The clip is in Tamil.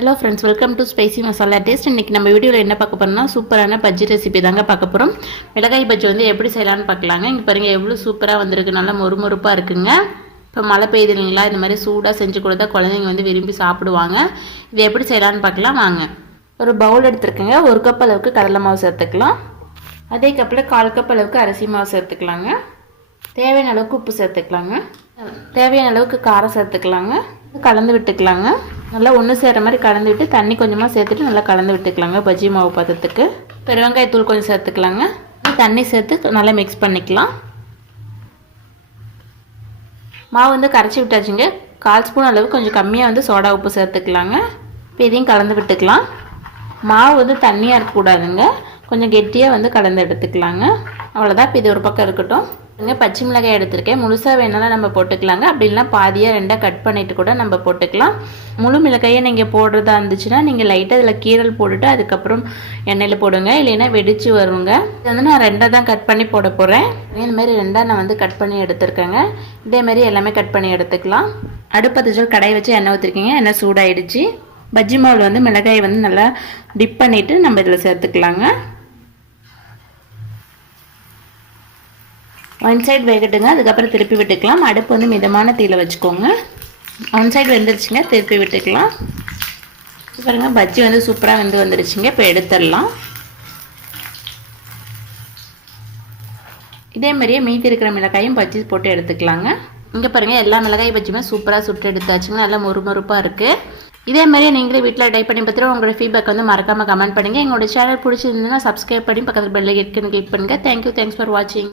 Hello friends, welcome to spicy masala taste. இன்றைக்கி நம்ம வீடியோவில் என்ன பார்க்க போகிறோம்னா சூப்பரான பஜ்ஜி ரெசிபி தாங்க பார்க்க போகிறோம். மிளகாய் பஜ்ஜி வந்து எப்படி செய்யலான்னு பார்க்கலாங்க. இங்கே பாருங்கள் எவ்வளோ சூப்பராக வந்திருக்கு, நல்லா மொறுமொறுப்பாக இருக்குங்க. இப்போ மழை பெய்யுது இல்லைங்களா, இந்த மாதிரி சூடாக செஞ்சு கொடுத்தா குழந்தைங்க வந்து விரும்பி சாப்பிடுவாங்க. இது எப்படி செய்யலான்னு பார்க்கலாம் வாங்க. ஒரு பவுல் எடுத்துருக்கேங்க. 1 கப் அளவுக்கு கடலை மாவு சேர்த்துக்கலாம். அதே கப்பில் 1/4 கப் அளவுக்கு அரிசி மாவு சேர்த்துக்கலாங்க. தேவையான அளவுக்கு உப்பு சேர்த்துக்கலாங்க. தேவையான அளவுக்கு காரம் சேர்த்துக்கலாங்க. கலந்து விட்டுக்கலாங்க. நல்லா ஒன்று சேர்கிற மாதிரி கலந்து விட்டு தண்ணி கொஞ்சமாக சேர்த்துட்டு நல்லா கலந்து விட்டுக்கலாங்க. பஜ்ஜி மாவு பதத்துக்கு பெருவெங்காயத்தூள் கொஞ்சம் சேர்த்துக்கலாங்க. தண்ணி சேர்த்து நல்லா மிக்ஸ் பண்ணிக்கலாம். மாவு வந்து கரைச்சி விட்டாச்சுங்க. 1/4 ஸ்பூன் அளவு கொஞ்சம் கம்மியாக வந்து சோடா உப்பு சேர்த்துக்கலாங்க. இப்போ இதையும் கலந்து விட்டுக்கலாம். மாவு வந்து தண்ணியாக இருக்கக்கூடாதுங்க, கொஞ்சம் கெட்டியாக வந்து கலந்து எடுத்துக்கலாங்க. அவ்வளோதான். இப்போ இது ஒரு பக்கம் இருக்கட்டும். பச்சை மிளகாய் எடுத்துருக்கேன். முழுசாக வேணாலும் நம்ம போட்டுக்கலாங்க. அப்படி இல்லைனா பாதியாக 2 கட் பண்ணிவிட்டு கூட நம்ம போட்டுக்கலாம். முழு மிளகாயை நீங்கள் போடுறதா இருந்துச்சுன்னா நீங்கள் லைட்டாக இதில் கீரல் போட்டுட்டு அதுக்கப்புறம் எண்ணெயில் போடுங்க, இல்லைன்னா வெடிச்சு வருங்க. இது வந்து நான் 2 தான் கட் பண்ணி போட போகிறேன். இதுமாரி 2 நான் வந்து கட் பண்ணி எடுத்துருக்கேங்க. இதேமாரி எல்லாமே கட் பண்ணி எடுத்துக்கலாம். அடுப்பதில் கடாய் வச்சு எண்ணெய் ஊற்றிருக்கீங்க. எண்ணெய் சூடாயிடுச்சு. பஜ்ஜி மாவில் வந்து மிளகாயை வந்து நல்லா டிப் பண்ணிவிட்டு நம்ம இதில் சேர்த்துக்கலாங்க. 1 சைடு வேகட்டுங்க, அதுக்கப்புறம் திருப்பி விட்டுக்கலாம். அடுப்பு வந்து மிதமான தீயில வச்சுக்கோங்க. 1 சைடு வெந்துருச்சுங்க, திருப்பி விட்டுக்கலாம். பாருங்க பஜ்ஜி வந்து சூப்பராக வந்துருச்சுங்க. இப்போ எடுத்துடலாம். இதே மாதிரியே மீதி இருக்கிற மிளகாயும் பஜ்ஜி போட்டு எடுத்துக்கலாங்க. இங்கே பாருங்கள் எல்லா மிளகாய் பஜ்ஜியுமே சூப்பராக சுட்டு எடுத்தாச்சுங்க. நல்லா மொறுமொறுப்பாக இருக்குது. இதே மாதிரியே நீங்களே வீட்டில் ட்ரை பண்ணி பார்த்துட்டு உங்களோட ஃபீட்பேக் வந்து மறக்காமல் கமெண்ட் பண்ணுங்கள். எங்களோட சேனல் பிடிச்சிருந்ததுன்னா சப்ஸ்கிரைப் பண்ணி பக்கத்தில் பெல் ஐக்கனை கிளிக் பண்ணுங்கள். தேங்க்யூ, தேங்க்ஸ் ஃபார் வாட்சிங்.